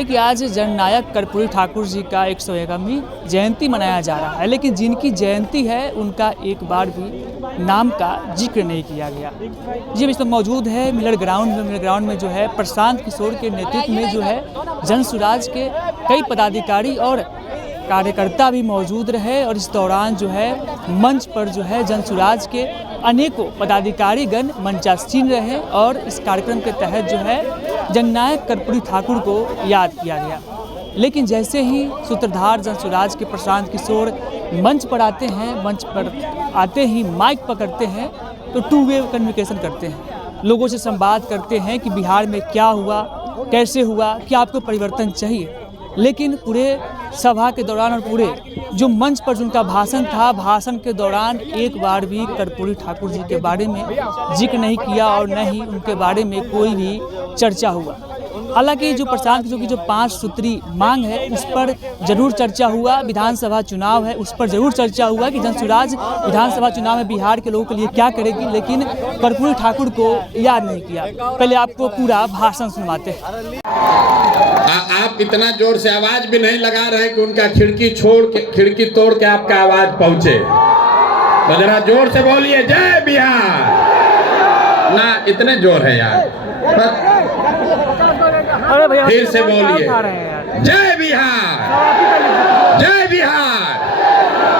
देखिए, आज जननायक कर्पूरी ठाकुर जी का 101वीं जयंती मनाया जा रहा है, लेकिन जिनकी जयंती है उनका एक बार भी नाम का जिक्र नहीं किया गया। जी, हम इस वक्त मौजूद है मिलर ग्राउंड में जो है प्रशांत किशोर के नेतृत्व में जो है जन सुराज के कई पदाधिकारी और कार्यकर्ता भी मौजूद रहे और इस दौरान जो है मंच पर जो है जन सुराज के अनेकों पदाधिकारीगण मंचासीन रहे और इस कार्यक्रम के तहत जो है जननायक कर्पूरी ठाकुर को याद किया गया। लेकिन जैसे ही सूत्रधार जन सुराज के प्रशांत किशोर मंच पर आते हैं, मंच पर आते ही माइक पकड़ते हैं तो टू वे कम्युनिकेशन करते हैं, लोगों से संवाद करते हैं कि बिहार में क्या हुआ, कैसे हुआ, क्या आपको परिवर्तन चाहिए। लेकिन पूरे सभा के दौरान और पूरे जो मंच पर उनका भाषण था, भाषण के दौरान एक बार भी कर्पूरी ठाकुर जी के बारे में जिक्र नहीं किया और न ही उनके बारे में कोई भी चर्चा हुआ। हालांकि जो प्रशांत किशोर की जो 5 सूत्री मांग है उस पर जरूर चर्चा हुआ, विधानसभा चुनाव है उस पर जरूर चर्चा हुआ कि जन सुराज विधानसभा चुनाव में बिहार के लोगों के लिए क्या करेगी, लेकिन कर्पूरी ठाकुर को याद नहीं किया। पहले आपको पूरा भाषण सुनवाते हैं। आप इतना जोर से आवाज भी नहीं लगा रहे कि उनका खिड़की तोड़ के आपका आवाज पहुंचे, तो जरा जोर से बोलिए जय बिहार। ना इतने जोर है यार, फिर से बोलिए जय बिहार, जय बिहार,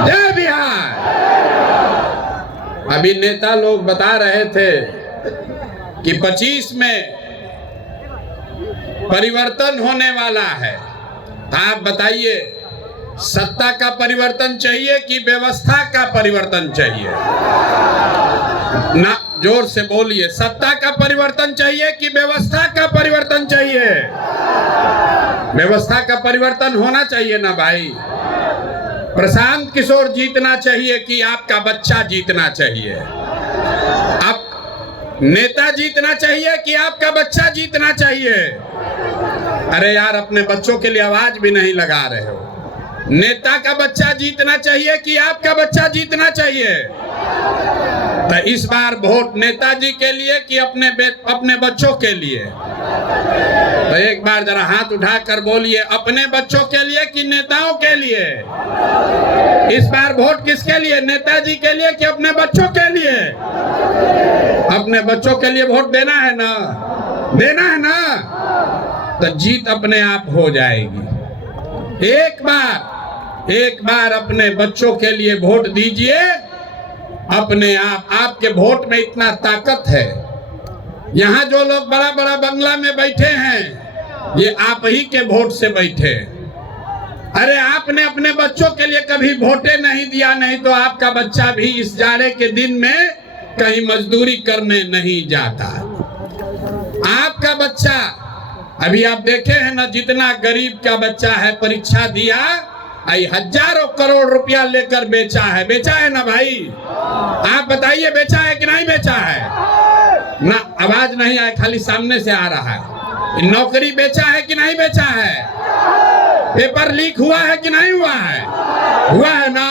जय बिहार। अभी नेता लोग बता रहे थे कि 25 में परिवर्तन होने वाला है। आप बताइए, सत्ता का परिवर्तन चाहिए कि व्यवस्था का परिवर्तन चाहिए? ना, जोर से बोलिए, सत्ता का परिवर्तन चाहिए कि व्यवस्था का परिवर्तन चाहिए? व्यवस्था का परिवर्तन होना चाहिए ना भाई। प्रशांत किशोर जीतना चाहिए कि आपका बच्चा जीतना चाहिए? आप नेता जीतना चाहिए कि आपका बच्चा जीतना चाहिए? अरे यार, अपने बच्चों के लिए आवाज भी नहीं लगा रहे हो। नेता का बच्चा जीतना चाहिए कि आपका बच्चा जीतना चाहिए? तो इस बार वोट नेताजी के लिए कि अपने बच्चों के लिए? तो एक बार जरा हाथ उठाकर बोलिए, अपने बच्चों के लिए कि नेताओं के लिए? इस बार वोट किसके लिए, नेताजी के लिए कि अपने बच्चों के लिए? अपने बच्चों के लिए वोट देना है ना, देना है ना, तो जीत अपने आप हो जाएगी। एक बार अपने बच्चों के लिए वोट दीजिए, अपने आप। आपके वोट में इतना ताकत है। यहाँ जो लोग बड़ा बड़ा बंगला में बैठे हैं, ये आप ही के वोट से बैठे। अरे आपने अपने बच्चों के लिए कभी वोटे नहीं दिया, नहीं तो आपका बच्चा भी इस जाड़े के दिन में कहीं मजदूरी करने नहीं जाता। आपका बच्चा, अभी आप देखे हैं ना, जितना गरीब का बच्चा है परीक्षा दिया, हजारों करोड़ रुपया लेकर बेचा है ना भाई? आप बताइए, बेचा है कि नहीं बेचा है? ना, आवाज नहीं आए, खाली सामने से आ रहा है। नौकरी बेचा है कि नहीं बेचा है? पेपर लीक हुआ है कि नहीं हुआ है? हुआ है ना?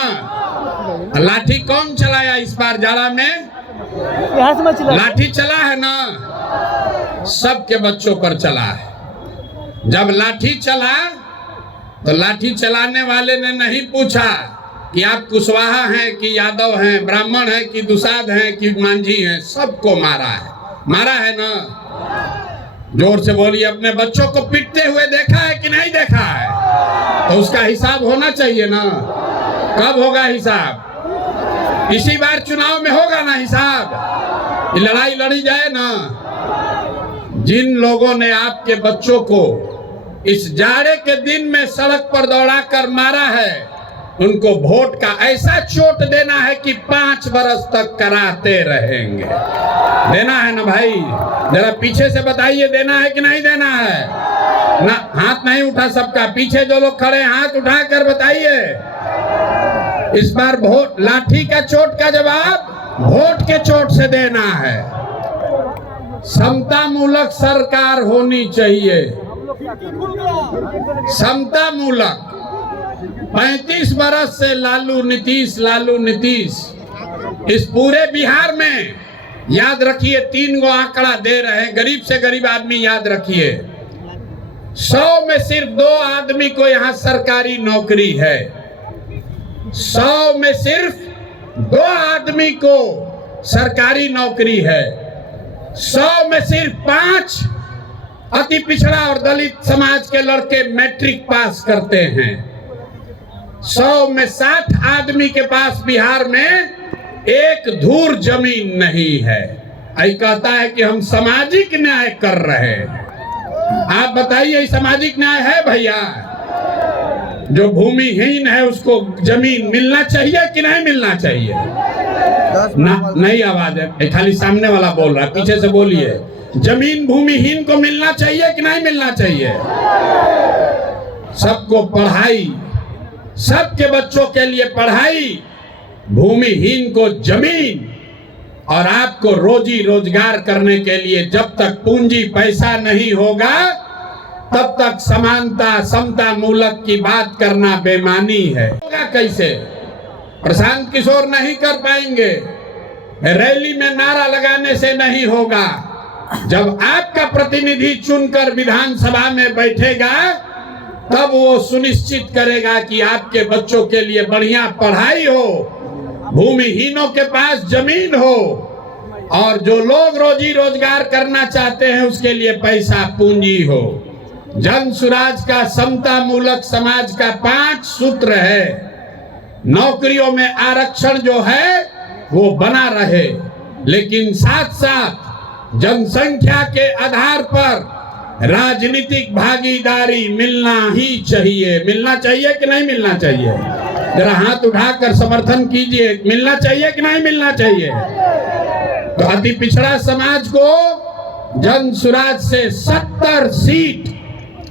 लाठी कौन चलाया इस बार जाड़ा में? लाठी चला है ना, सबके बच्चों पर चला है। जब लाठी चला तो लाठी चलाने वाले ने नहीं पूछा कि आप कुशवाहा हैं कि यादव हैं, ब्राह्मण हैं कि दुसाध हैं कि मांझी हैं, सबको मारा है ना? जोर से बोलिए, अपने बच्चों को पीटते हुए देखा है कि नहीं देखा है? तो उसका हिसाब होना चाहिए ना। कब होगा हिसाब? इसी बार चुनाव में होगा ना हिसाब। लड़ाई लड़ी जाए ना। जिन लोगों ने आपके बच्चों को इस जाड़े के दिन में सड़क पर दौड़ाकर मारा है, उनको वोट का ऐसा चोट देना है कि 5 बरस तक कराते रहेंगे। देना है ना भाई? जरा पीछे से बताइए, देना है कि नहीं देना है? ना, हाथ नहीं उठा सबका। पीछे जो लोग खड़े हाथ उठाकर बताइए। इस बार वोट, लाठी का चोट का जवाब वोट के चोट से देना है। समता मूलक सरकार होनी चाहिए, समता मूलक। 35 बरस से लालू नीतीश इस पूरे बिहार में, याद रखिए, 3 गो आंकड़ा दे रहे हैं, गरीब से गरीब आदमी याद रखिए। 100 में सिर्फ 2 आदमी को यहाँ सरकारी नौकरी है। 100 में सिर्फ 2 आदमी को सरकारी नौकरी है। 100 में सिर्फ 5 अति पिछड़ा और दलित समाज के लड़के मैट्रिक पास करते हैं। 100 में 60 आदमी के पास बिहार में एक धूर जमीन नहीं है। आई कहता है कि हम सामाजिक न्याय कर रहे हैं। आप बताइए सामाजिक न्याय है भैया? जो भूमिहीन है उसको जमीन मिलना चाहिए कि नहीं मिलना चाहिए? नहीं आवाज है, खाली सामने वाला बोल रहा है, पीछे से बोलिए। जमीन भूमिहीन को मिलना चाहिए कि नहीं मिलना चाहिए? सबको पढ़ाई, सबके बच्चों के लिए पढ़ाई, भूमिहीन को जमीन, और आपको रोजी रोजगार करने के लिए जब तक पूंजी पैसा नहीं होगा तब तक समानता समता मूलक की बात करना बेमानी है। होगा कैसे? प्रशांत किशोर नहीं कर पाएंगे, रैली में नारा लगाने से नहीं होगा। जब आपका प्रतिनिधि चुनकर विधानसभा में बैठेगा तब वो सुनिश्चित करेगा कि आपके बच्चों के लिए बढ़िया पढ़ाई हो, भूमिहीनों के पास जमीन हो, और जो लोग रोजी रोजगार करना चाहते हैं उसके लिए पैसा पूंजी हो। जन सुराज का समता मूलक समाज का 5 सूत्र है। नौकरियों में आरक्षण जो है वो बना रहे, लेकिन साथ साथ जनसंख्या के आधार पर राजनीतिक भागीदारी मिलना ही चाहिए। मिलना चाहिए कि नहीं मिलना चाहिए? जरा हाथ उठाकर समर्थन कीजिए। मिलना चाहिए कि नहीं मिलना चाहिए? तो अति पिछड़ा समाज को जन सुराज से 70 सीट,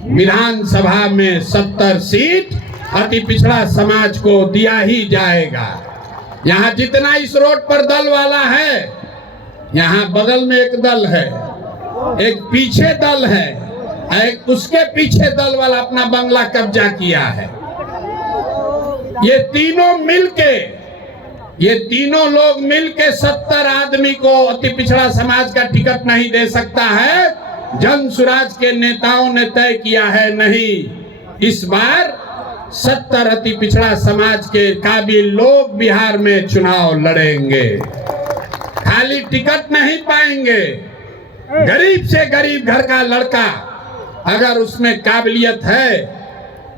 विधानसभा में 70 सीट अति पिछड़ा समाज को दिया ही जाएगा। यहाँ जितना इस रोड पर दल वाला है, यहाँ बगल में एक दल है, एक पीछे दल है, एक उसके पीछे दल वाला अपना बंगला कब्जा किया है। ये तीनों लोग मिलके 70 आदमी को अति पिछड़ा समाज का टिकट नहीं दे सकता है। जन सुराज के नेताओं ने तय किया है, नहीं, इस बार 70 अति पिछड़ा समाज के काबिल लोग बिहार में चुनाव लड़ेंगे। खाली टिकट नहीं पाएंगे। गरीब से गरीब घर का लड़का अगर उसमें काबिलियत है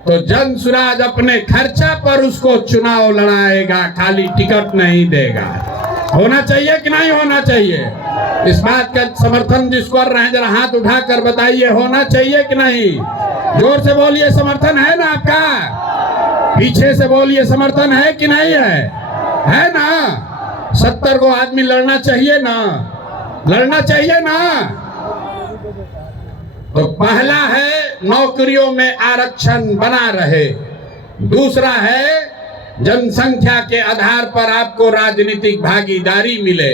तो जन सुराज अपने खर्चा पर उसको चुनाव लड़ाएगा, खाली टिकट नहीं देगा। होना चाहिए कि नहीं होना चाहिए? इस बात का समर्थन जिसको कर रहे हैं जरा हाथ उठाकर बताइए, होना चाहिए कि नहीं? जोर से बोलिए, समर्थन है ना आपका? पीछे से बोलिए, समर्थन है कि नहीं है? है ना? 70 को आदमी लड़ना चाहिए ना? लड़ना चाहिए ना? तो पहला है नौकरियों में आरक्षण बना रहे, दूसरा है जनसंख्या के आधार पर आपको राजनीतिक भागीदारी मिले,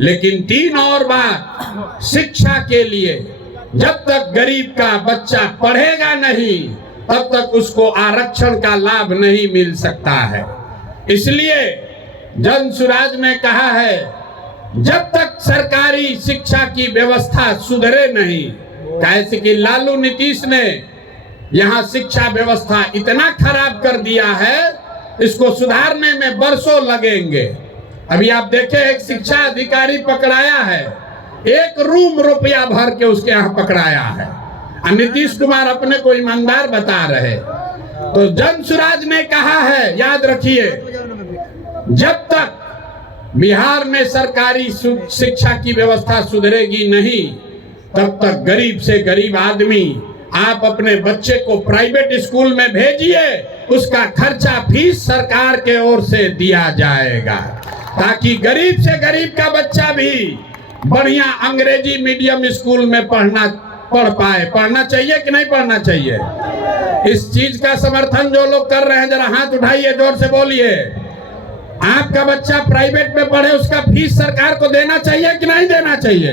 लेकिन 3 और बात, शिक्षा के लिए जब तक गरीब का बच्चा पढ़ेगा नहीं तब तक उसको आरक्षण का लाभ नहीं मिल सकता है। इसलिए जन सुराज ने कहा है जब तक सरकारी शिक्षा की व्यवस्था सुधरे नहीं, कैसे कि लालू नीतीश ने यहाँ शिक्षा व्यवस्था इतना खराब कर दिया है, इसको सुधारने में बरसों लगेंगे। अभी आप देखें, एक शिक्षा अधिकारी पकड़ाया है, 1 रूम रुपया भर के उसके यहाँ पकड़ाया है। नीतीश कुमार अपने को ईमानदार बता रहे। तो जन सुराज ने कहा है, याद रखिए, जब तक बिहार में सरकारी शिक्षा की व्यवस्था सुधरेगी नहीं तब तक गरीब से गरीब आदमी आप अपने बच्चे को प्राइवेट स्कूल में भेजिए, उसका खर्चा फीस सरकार के ओर से दिया जाएगा, ताकि गरीब से गरीब का बच्चा भी बढ़िया अंग्रेजी मीडियम स्कूल में पढ़ पाए। पढ़ना चाहिए कि नहीं पढ़ना चाहिए? इस चीज का समर्थन जो लोग कर रहे हैं जरा हाथ उठाइए, जोर से बोलिए। आपका बच्चा प्राइवेट में पढ़े, उसका फीस सरकार को देना चाहिए कि नहीं देना चाहिए?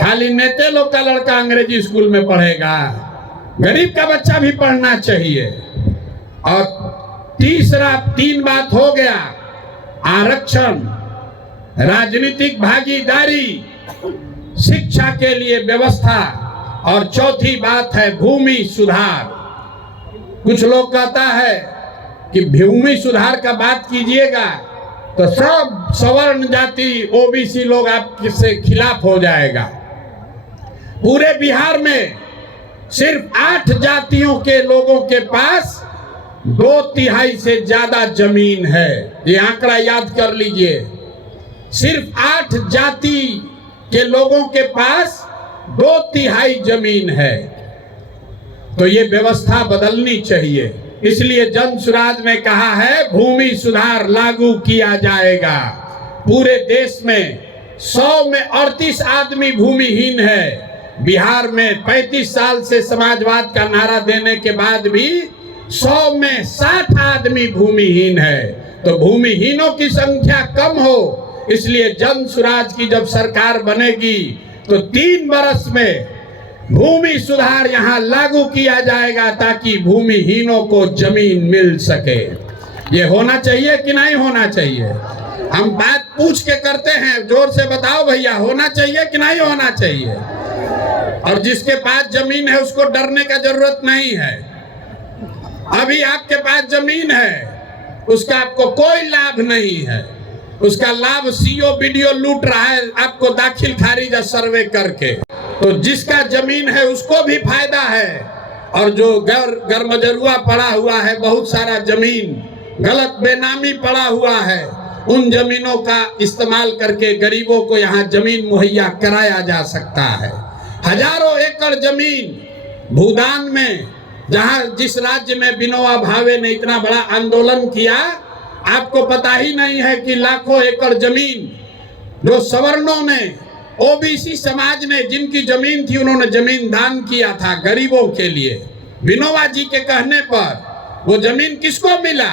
खाली नेते लोग का लड़का अंग्रेजी स्कूल में पढ़ेगा, गरीब का बच्चा भी पढ़ना चाहिए। और तीसरा 3 बात हो गया, आरक्षण, राजनीतिक भागीदारी, शिक्षा के लिए व्यवस्था, और चौथी बात है भूमि सुधार। कुछ लोग कहता है कि भूमि सुधार का बात कीजिएगा तो सब सवर्ण जाति ओबीसी लोग आपसे खिलाफ हो जाएगा। पूरे बिहार में सिर्फ 8 जातियों के लोगों के पास 2/3 से ज्यादा जमीन है। ये आंकड़ा याद कर लीजिए। सिर्फ 8 जाति के लोगों के पास 2/3 जमीन है। तो ये व्यवस्था बदलनी चाहिए। इसलिए जन सुराज ने कहा है भूमि सुधार लागू किया जाएगा। पूरे देश में 100 में 38 आदमी भूमिहीन है। बिहार में 35 साल से समाजवाद का नारा देने के बाद भी 100 में 60 आदमी भूमिहीन है। तो भूमिहीनों की संख्या कम हो, इसलिए जन सुराज की जब सरकार बनेगी तो 3 बरस में भूमि सुधार यहाँ लागू किया जाएगा ताकि भूमिहीनों को जमीन मिल सके। ये होना चाहिए कि नहीं होना चाहिए? हम बात पूछ के करते हैं, जोर से बताओ भैया, होना चाहिए कि नहीं होना चाहिए? और जिसके पास जमीन है उसको डरने का जरूरत नहीं है। अभी आपके पास जमीन है, उसका आपको कोई लाभ नहीं है। उसका लाभ सीओ बीडीओ लूट रहा है आपको दाखिल खारिज सर्वे करके। तो जिसका जमीन है उसको भी फायदा है, और जो गरमजरुआ पड़ा हुआ है, बहुत सारा जमीन गलत बेनामी पड़ा हुआ है, उन जमीनों का इस्तेमाल करके गरीबों को यहाँ जमीन मुहैया कराया जा सकता है। हजारों एकड़ जमीन भूदान में, जहाँ जिस राज्य में विनोबा भावे ने इतना बड़ा आंदोलन किया, आपको पता ही नहीं है कि लाखों एकड़ जमीन जो सवर्णों ने, ओबीसी समाज ने, जिनकी जमीन थी उन्होंने जमीन दान किया था गरीबों के लिए। विनोबा जी के कहने पर वो जमीन किसको मिला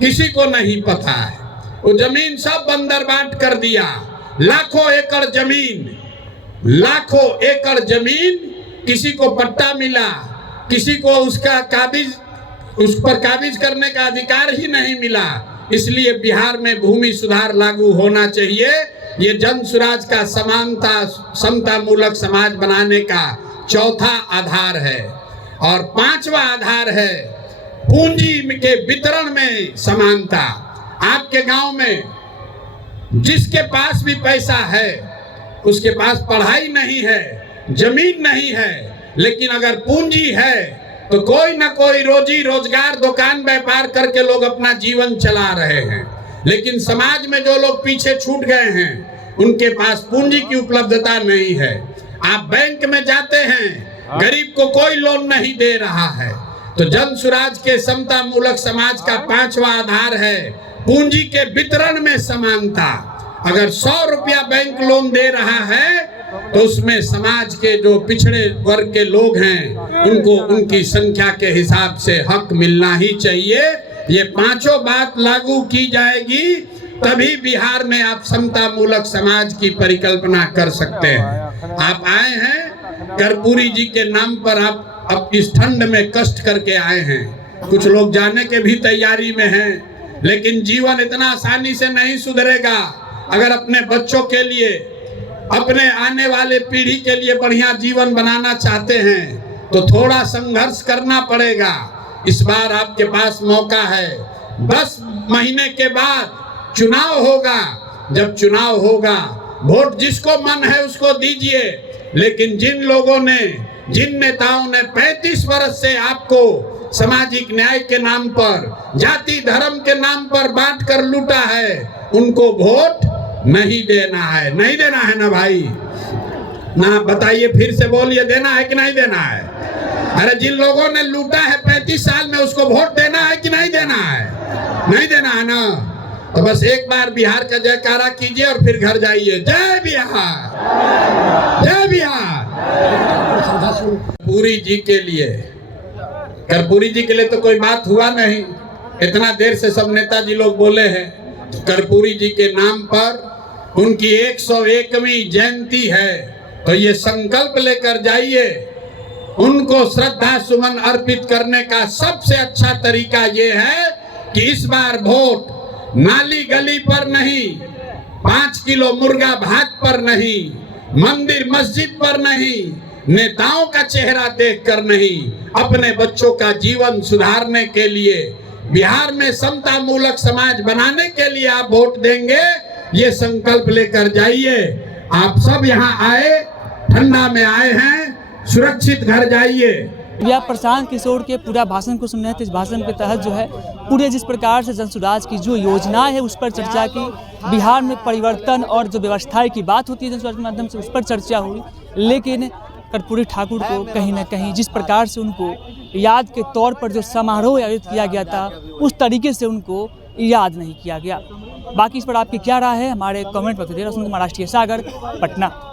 किसी को नहीं पता है। वो जमीन सब बंदर बांट कर दिया। लाखों एकड़ जमीन किसी को पट्टा मिला, किसी को उसका काबिज, उस पर काबिज करने का अधिकार ही नहीं मिला। इसलिए बिहार में भूमि सुधार लागू होना चाहिए। ये जन सुराज का समानता समता मूलक समाज बनाने का चौथा आधार है। और 5वां आधार है पूंजी के वितरण में समानता। आपके गांव में जिसके पास भी पैसा है, उसके पास पढ़ाई नहीं है, जमीन नहीं है, लेकिन अगर पूंजी है तो कोई ना कोई रोजी रोजगार, दुकान व्यापार करके लोग अपना जीवन चला रहे हैं। लेकिन समाज में जो लोग पीछे छूट गए हैं, उनके पास पूंजी की उपलब्धता नहीं है। आप बैंक में जाते हैं, गरीब को कोई लोन नहीं दे रहा है। तो जन सुराज के समता मूलक समाज का 5वां आधार है पूंजी के वितरण में समानता। अगर 100 रुपया बैंक लोन दे रहा है तो उसमें समाज के जो पिछड़े वर्ग के लोग हैं उनको उनकी संख्या के हिसाब से हक मिलना ही चाहिए। ये 5 बात लागू की जाएगी तभी बिहार में आप समता मूलक समाज की परिकल्पना कर सकते हैं। आप आए हैं कर्पूरी जी के नाम पर, आप अब इस ठंड में कष्ट करके आए हैं। कुछ लोग जाने के भी तैयारी में हैं, लेकिन जीवन इतना आसानी से नहीं सुधरेगा। अगर अपने बच्चों के लिए, अपने आने वाले पीढ़ी के लिए बढ़िया जीवन बनाना चाहते हैं तो थोड़ा संघर्ष करना पड़ेगा। इस बार आपके पास मौका है। 10 महीने के बाद चुनाव होगा। जब चुनाव होगा, वोट जिसको मन है उसको दीजिए, लेकिन जिन लोगों ने, जिन नेताओं ने 35 वर्ष से आपको सामाजिक न्याय के नाम पर, जाति धर्म के नाम पर बांट कर लूटा है, उनको वोट नहीं देना है। नहीं देना है ना भाई? ना बताइए, फिर से बोलिए, देना है कि नहीं देना है? अरे जिन लोगों ने लूटा है 35 साल में, उसको वोट देना है कि नहीं देना है? नहीं देना है ना? तो बस एक बार बिहार का जयकारा कीजिए और फिर घर जाइए। जय बिहार, जय बिहार। कर्पूरी जी के लिए, कर्पूरी जी के लिए तो कोई बात हुआ नहीं। इतना देर से सब नेताजी लोग बोले हैं। कर्पूरी जी के नाम पर उनकी 101वीं जयंती है, तो ये संकल्प लेकर जाइए। उनको श्रद्धा सुमन अर्पित करने का सबसे अच्छा तरीका ये है कि इस बार वोट नाली गली पर नहीं, 5 किलो मुर्गा भात पर नहीं, मंदिर मस्जिद पर नहीं, नेताओं का चेहरा देखकर नहीं, अपने बच्चों का जीवन सुधारने के लिए, बिहार में समता मूलक समाज बनाने के लिए आप वोट देंगे, ये संकल्प लेकर जाइए। आप सब यहाँ आए, ठंडा में आए हैं, सुरक्षित घर जाइए। या प्रशांत किशोर के पूरा भाषण को सुनना है, तो इस भाषण के तहत जो है पूरे जिस प्रकार से जनसुराज की जो योजना है उस पर चर्चा की, बिहार में परिवर्तन और जो व्यवस्थाएं की बात होती है जनसुराज के माध्यम से उस पर चर्चा हुई। लेकिन कर्पूरी ठाकुर को कहीं ना कहीं जिस प्रकार से उनको याद के तौर पर जो समारोह आयोजित किया गया था उस तरीके से उनको याद नहीं किया गया। बाकी इस पर आपकी क्या राय है, हमारे कमेंट बॉक्स में दे रहा हूं। राष्ट्रीय सागर, पटना।